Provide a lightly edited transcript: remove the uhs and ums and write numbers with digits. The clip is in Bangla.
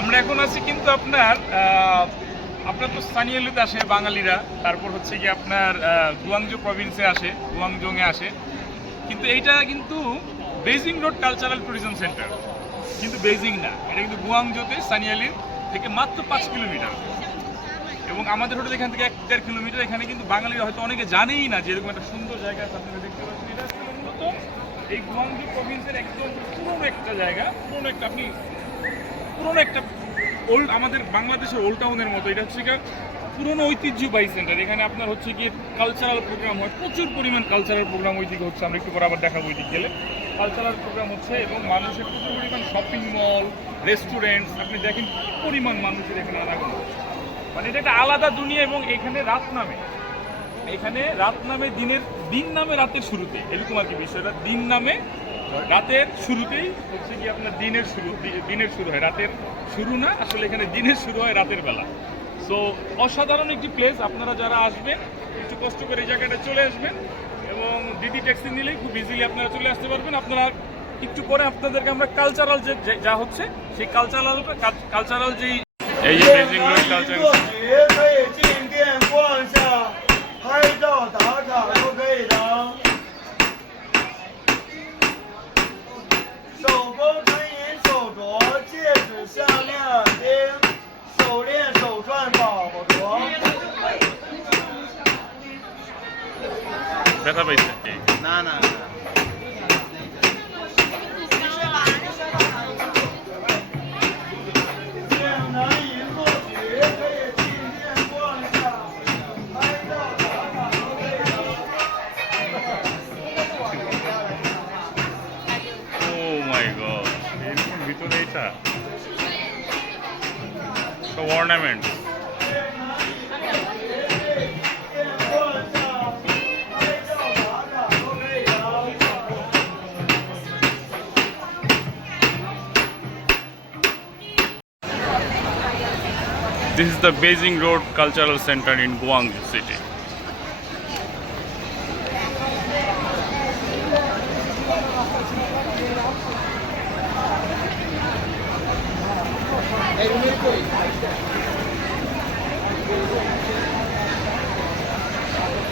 আমরা এখন আছি কিন্তু আপনার আপনার তো স্থানীয়তে আসে বাঙালিরা, তারপর হচ্ছে কি আপনার গুয়াংজো প্রভিন্সে আসে, গুয়াংজোংয়ে আসে, কিন্তু এইটা কিন্তু Beijing road cultural tourism centre, কিন্তু বেজিং না, এটা কিন্তু গুয়াংজোতে সানিয়ালির থেকে মাত্র 5 কিলোমিটার, এবং আমাদের হোটেল এখান থেকে 1-1.5 কিলোমিটার। এখানে কিন্তু বাঙালিরা হয়তো অনেকে জানেই না যে এরকম একটা সুন্দর জায়গা আছে। আপনারা দেখতে পাচ্ছেন এটা আসলে মূলত এই গুয়াংজো প্রভিন্সের একদম পুরনো একটা জায়গা, পুরনো একটা ওল্ড, আমাদের বাংলাদেশের ওল্ড টাউনের মতো। এটা হচ্ছে পুরনো ঐতিহ্যবাহী সেন্টার। এখানে আপনার হচ্ছে গিয়ে কালচারাল প্রোগ্রাম হয়, প্রচুর পরিমাণ কালচারাল প্রোগ্রাম ওইদিকে হচ্ছে। আমরা একটু পরে আবার দেখাবো ওইদিকে গেলে কালচারাল প্রোগ্রাম হচ্ছে, এবং মানুষের প্রচুর পরিমাণ শপিং মল, রেস্টুরেন্টস, আপনি দেখেন কি পরিমাণ মানুষের এখানে আনাগোনা, মানে এটা একটা আলাদা দুনিয়া। এবং এখানে রাত নামে দিন নামে রাতের শুরুতে, এরকম আর কি বিষয়টা। দিন নামে রাতের শুরুতেই হচ্ছে কি আপনার দিনের শুরু হয়, রাতের শুরু না, আসলে এখানে দিনের শুরু হয় রাতের বেলা। সো অসাধারণ একটি প্লেস। আপনারা যারা আসবেন একটু কষ্ট করে এই জায়গাটা চলে আসবেন, এবং দিদি ট্যাক্সি নিলেই খুব ইজিলি আপনারা চলে আসতে পারবেন। আপনারা একটু পরে আপনাদেরকে আমরা কালচারাল যা হচ্ছে সেই কালচারাল যেই এই যে বেজিং রোড কালচারাল ব্যথা পাইছে না না ভিতরে এটা সব ornament. This is the Beijing Road Cultural Center in Guangzhou City. এই রুমের কই